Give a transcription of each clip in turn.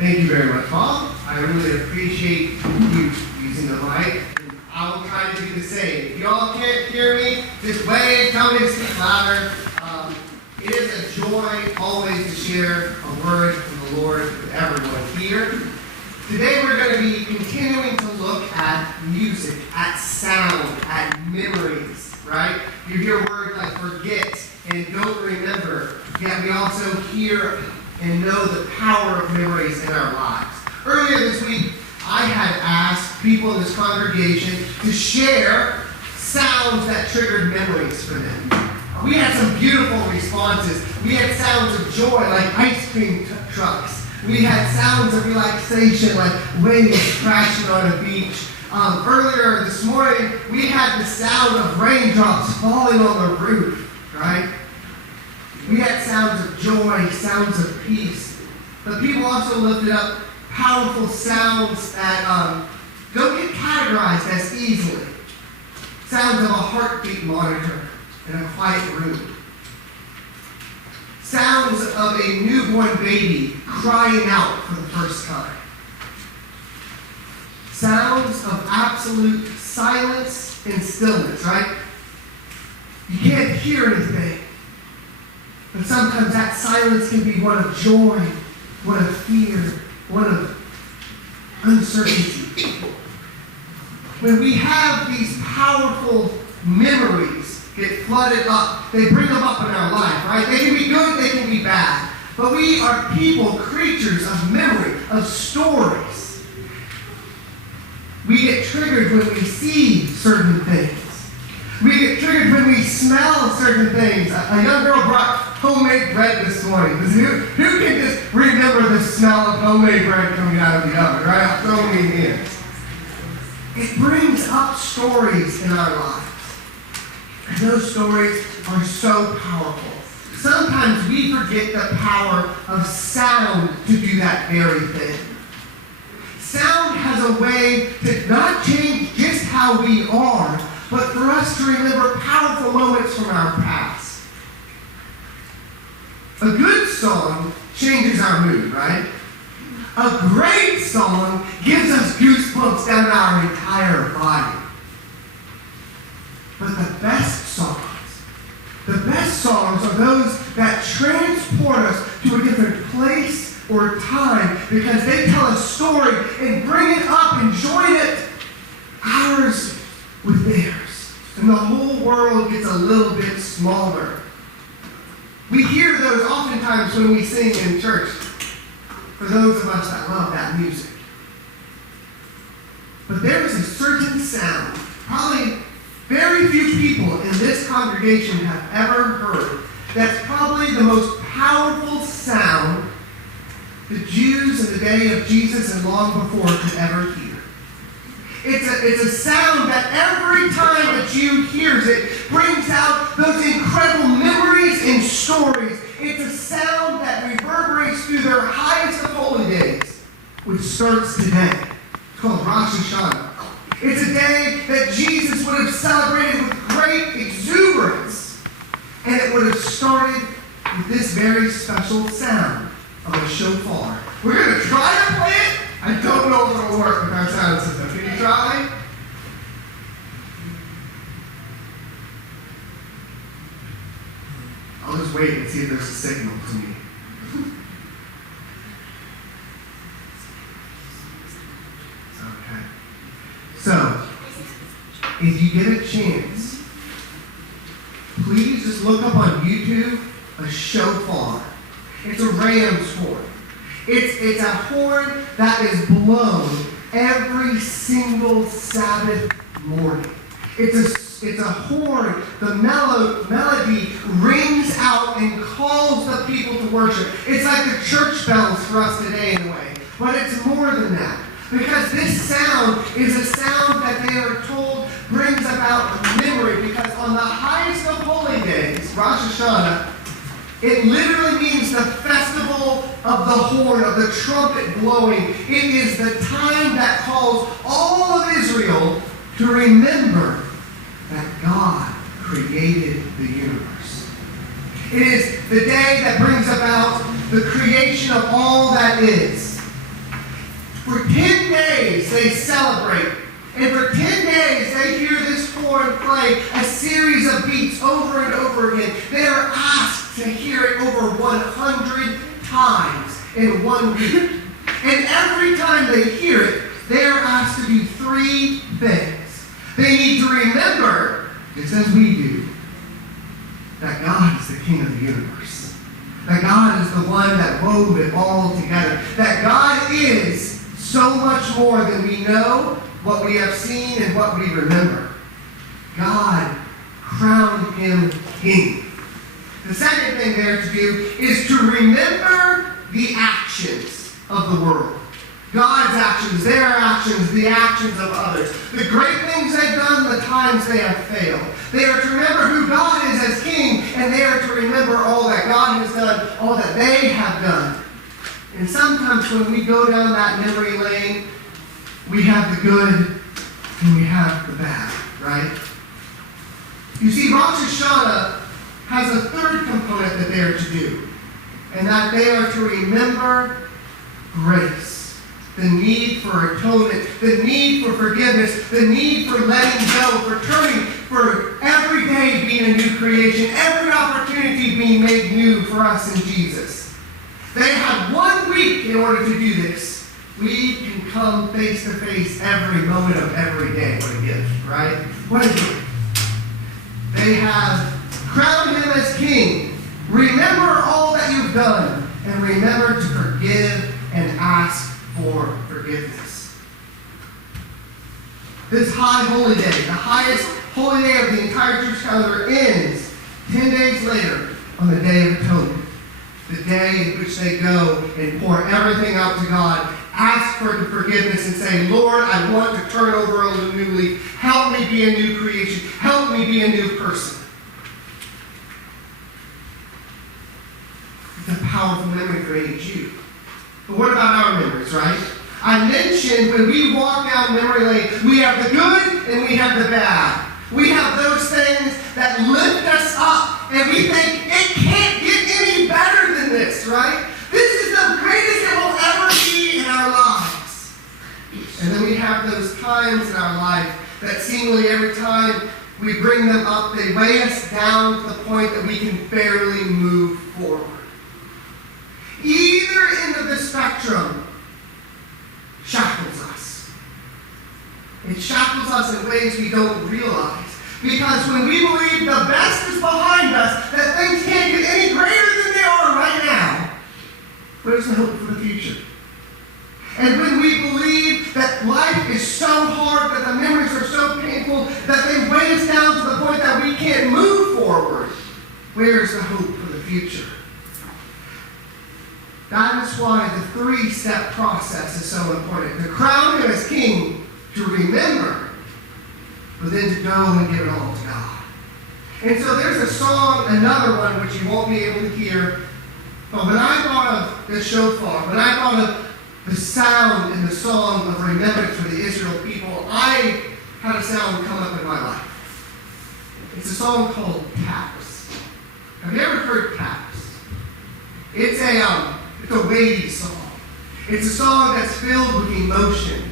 Thank you very much, Bob. I really appreciate you using the mic. I will try to do the same. If y'all can't hear me, just wave, tell me to speak louder. It is a joy always to share a word from the Lord with everyone here. Today we're going to be continuing to look at music, at sound, at memories, right? You hear words like forget and don't remember, yet we also hear and know the power of memories in our lives. Earlier this week, I had asked people in this congregation to share sounds that triggered memories for them. We had some beautiful responses. We had sounds of joy, like ice cream trucks. We had sounds of relaxation, like waves crashing on a beach. Earlier this morning, we had the sound of raindrops falling on the roof, right? We had sounds of joy, sounds of peace. But people also lifted up powerful sounds that don't get categorized as easily. Sounds of a heartbeat monitor in a quiet room. Sounds of a newborn baby crying out for the first time. Sounds of absolute silence and stillness, right? You can't hear anything. But sometimes that silence can be one of joy, one of fear, one of uncertainty. When we have these powerful memories get flooded up, they bring them up in our life, right? They can be good, they can be bad. But we are people, creatures of memory, of stories. We get triggered when we see certain things. We get triggered when we smell certain things. A young girl brought homemade bread this morning. Who can just remember the smell of homemade bread coming out of the oven, right? So many hands. It brings up stories in our lives. And those stories are so powerful. Sometimes we forget the power of sound to do that very thing. Sound has a way to not change just how we are, but for us to remember powerful moments from our past. A good song changes our mood, right? A great song gives us goosebumps down our entire body. But the best songs are those that transport us to a different place or time because they tell a story and bring it up and join it, ours with theirs. And the whole world gets a little bit smaller. We hear those oftentimes when we sing in church, for those of us that love that music. But there is a certain sound, probably very few people in this congregation have ever heard, that's probably the most powerful sound the Jews in the day of Jesus and long before could ever hear. It's a sound that every time a Jew hears it brings out those incredible memories and stories. It's a sound that reverberates through their highest of holy days, which starts today. It's called Rosh Hashanah. It's a day that Jesus would have celebrated with great exuberance, and it would have started with this very special sound of a shofar. We're going to try to play it. I don't know if it'll work with our sound system. Can you try? I'll just wait and see if there's a signal to me. Okay. So, if you get a chance, please just look up on YouTube a shofar. It's a ram's horn. It's a horn that is blown every single Sabbath morning. It's a horn. The melody rings out and calls the people to worship. It's like the church bells for us today in a way. But it's more than that. Because this sound is a sound that they are told brings about memory. Because on the highest of holy days, Rosh Hashanah, it literally means the festival of the horn, of the trumpet blowing. It is the time that calls all of Israel to remember that God created the universe. It is the day that brings about the creation of all that is. For 10 days they celebrate. And for 10 days they hear this horn play a series of beats over and over again. They are asked to hear it over 100 times in 1 week. And every time they hear it, they are asked to do 3 things. They need to remember, just as we do, that God is the King of the universe. That God is the one that wove it all together. That God is so much more than we know, what we have seen, and what we remember. God crowned him king. The second thing they're to do is to remember the actions of the world. God's actions, their actions, the actions of others. The great things they've done, the times they have failed. They are to remember who God is as king, and they are to remember all that God has done, all that they have done. And sometimes when we go down that memory lane, we have the good and we have the bad, right? You see, Rosh Hashanah has a third component that they are to do, and that they are to remember grace. The need for atonement, the need for forgiveness, the need for letting go, for turning, for every day being a new creation, every opportunity being made new for us in Jesus. They have 1 week in order to do this. We can come face to face every moment of every day. What a gift, right? What a gift. They have crowned him as king. Remember all that you've done, and remember to forgive and ask for forgiveness. This high holy day, the highest holy day of the entire Jewish calendar, ends 10 days later on the Day of Atonement. The day in which they go and pour everything out to God, ask for the forgiveness and say, Lord, I want to turn over a new leaf. Help me be a new creation. Help me be a new person. It's a powerful memory for any Jew. But what about our memories, right? I mentioned when we walk down memory lane, we have the good and we have the bad. We have those things that lift us up, and we think it can't get any better than this, right? This is the greatest it will ever be in our lives. And then we have those times in our life that seemingly every time we bring them up, they weigh us down to the point that we can barely move forward. Either end of the spectrum shackles us. It shackles us in ways we don't realize. Because when we believe the best is behind us, that things can't get any greater than they are right now, where's the hope for the future? And when we believe that life is so hard, that the memories are so painful, that they weigh us down to the point that we can't move forward, where's the hope for the future? That is why the 3-step process is so important. To crown him as king, to remember, but then to go and give it all to God. And so there's a song, another one, which you won't be able to hear. But when I thought of the shofar, when I thought of the sound in the song of remembrance for the Israel people, I had a sound come up in my life. It's a song called Taps. Have you ever heard Taps? It's a weighty song. It's a song that's filled with emotion.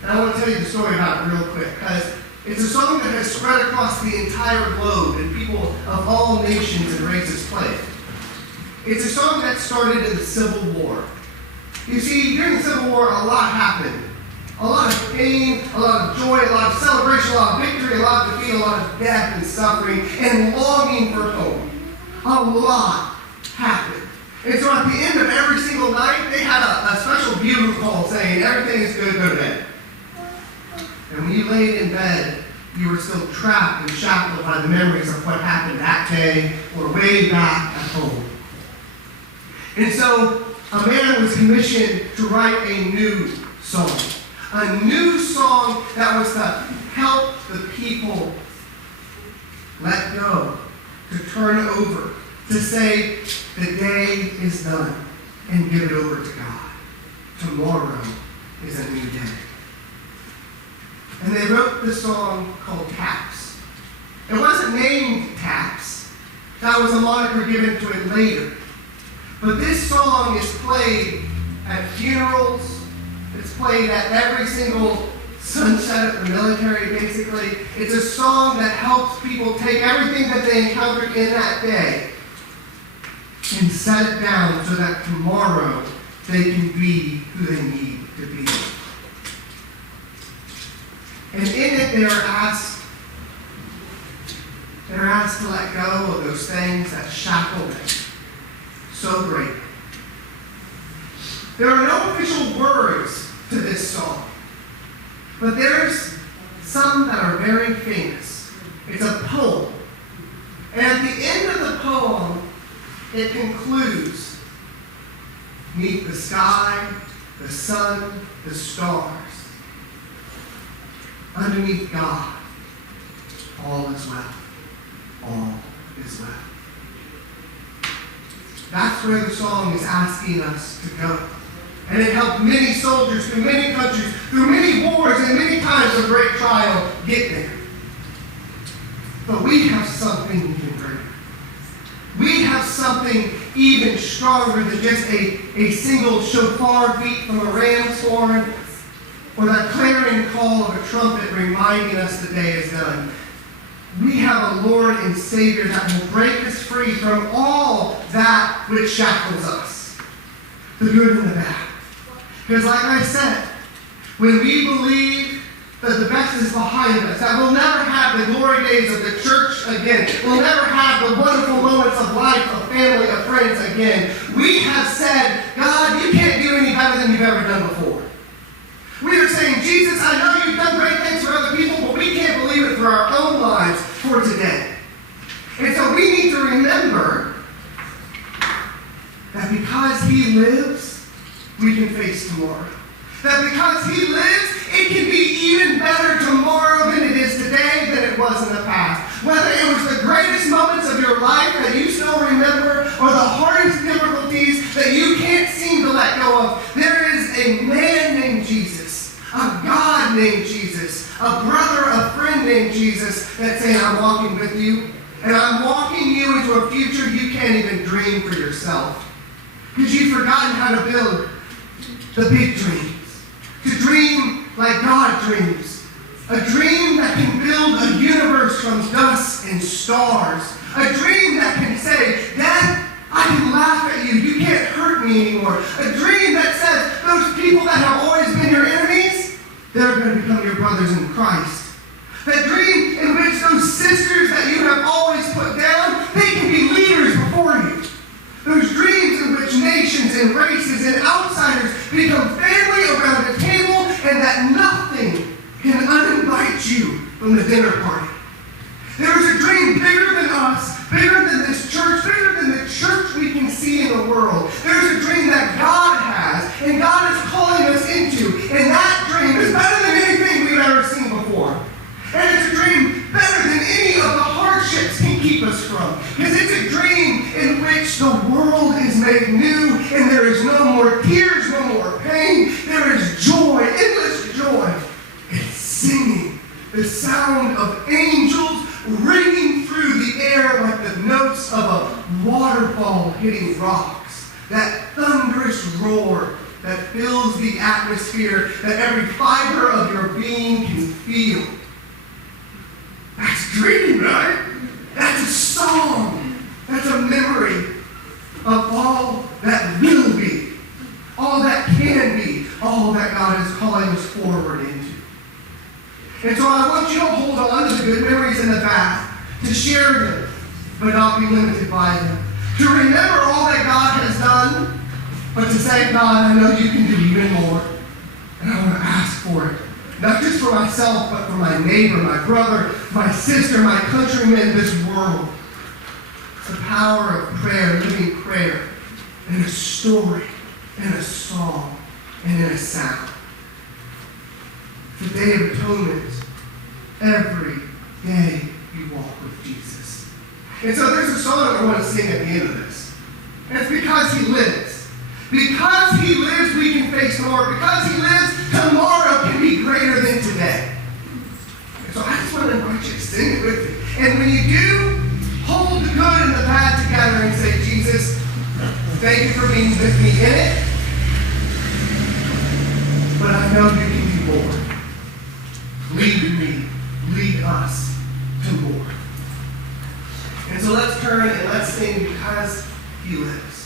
And I want to tell you the story about it real quick, because it's a song that has spread across the entire globe, and people of all nations and races play it. It's a song that started in the Civil War. You see, during the Civil War, a lot happened. A lot of pain, a lot of joy, a lot of celebration, a lot of victory, a lot of defeat, a lot of death and suffering, and longing for hope. A lot happened. And so at the end of every single night, they had a special bugle call saying, everything is good, go to bed. And when you laid in bed, you were still trapped and shackled by the memories of what happened that day or way back at home. And so a man was commissioned to write a new song. A new song that was to help the people let go, to turn over, to say, the day is done, and give it over to God. Tomorrow is a new day. And they wrote this song called Taps. It wasn't named Taps. That was a moniker given to it later. But this song is played at funerals, It's played at every single sunset at the military, basically. It's a song that helps people take everything that they encountered in that day and set it down so that tomorrow they can be who they need to be. And in it, they're asked to let go of those things that shackle them so great. There are no official words to this song, but there's some that are very famous. It's a poem. And at the end of the poem, it concludes, "Meet the sky, the sun, the stars. Underneath God, all is well. All is well." That's where the song is asking us to go. And it helped many soldiers through many countries, through many wars and many times of great trial get there. But we have something even greater. We have something even stronger than just a single shofar beat from a ram's horn or that clarion call of a trumpet reminding us the day is done. We have a Lord and Savior that will break us free from all that which shackles us, the good and the bad. Because like I said, when we believe that the best is behind us, that we'll never have the glory days of the church again, we'll never have the wonderful moments of life, of family, of friends again, we have said, God, you can't do any better than you've ever done before. We are saying, Jesus, I know you've done great things for other people, but we can't believe it for our own lives for today. And so we need to remember that because He lives, we can face tomorrow. That because He lives, it can be even better tomorrow than it is today, than it was in the past. Whether it was the greatest moments of your life that you still remember, or the hardest difficulties that you can't seem to let go of, there is a man named Jesus, a God named Jesus, a brother, a friend named Jesus that's saying, I'm walking with you, and I'm walking you into a future you can't even dream for yourself. Because you've forgotten how to build the big dreams. To dream like God dreams. A dream that can build a universe from dust and stars. A dream that can say, Dad, I can laugh at you. You can't hurt me anymore. A dream that says, those people that have always been your enemies, they're going to become your brothers in Christ. That dream in which those sisters that you have always put down, they can be leaders before you. Those dreams in which nations and races and outsiders become family around a table, and that nothing can uninvite you from the dinner party. There's a dream bigger than us, bigger than this church, bigger than the church we can see in the world. There's a dream that God has, and God is calling us into, and that dream is better than anything we've ever seen before. And it's a dream better than any of the hardships can keep us from. Because it's a dream in which the world is made new, and there is no more tears, no more pain. There is joy, endless joy. It's singing, the sound of angels ringing through the air like the notes of a waterfall hitting rocks. That thunderous roar that fills the atmosphere that every fiber of your being can feel. That's dreaming, right? That's a song. That's a memory of all that will be, all that can be, all that God is calling us forward into. And so I want you to hold on to the good memories in the past, to share them, but not be limited by them. To remember all that God has done, but to say, God, I know you can do even more. And I want to ask for it. Not just for myself, but for my neighbor, my brother, my sister, my countrymen, this world. It's the power of prayer, living prayer, in a story, in a song, and in a sound. The Day of Atonement, every day you walk with Jesus. And so there's a song I want to sing at the end of this. And it's because He lives. Because He lives, we can face tomorrow. Because He lives, tomorrow can be greater than today. And so I just want to invite you to sing it with me. And when you do, hold the good and the bad together and say, Jesus, thank you for being with me in it. But know you can do more. Lead me, lead us to more. And so let's turn and let's sing Because He Lives.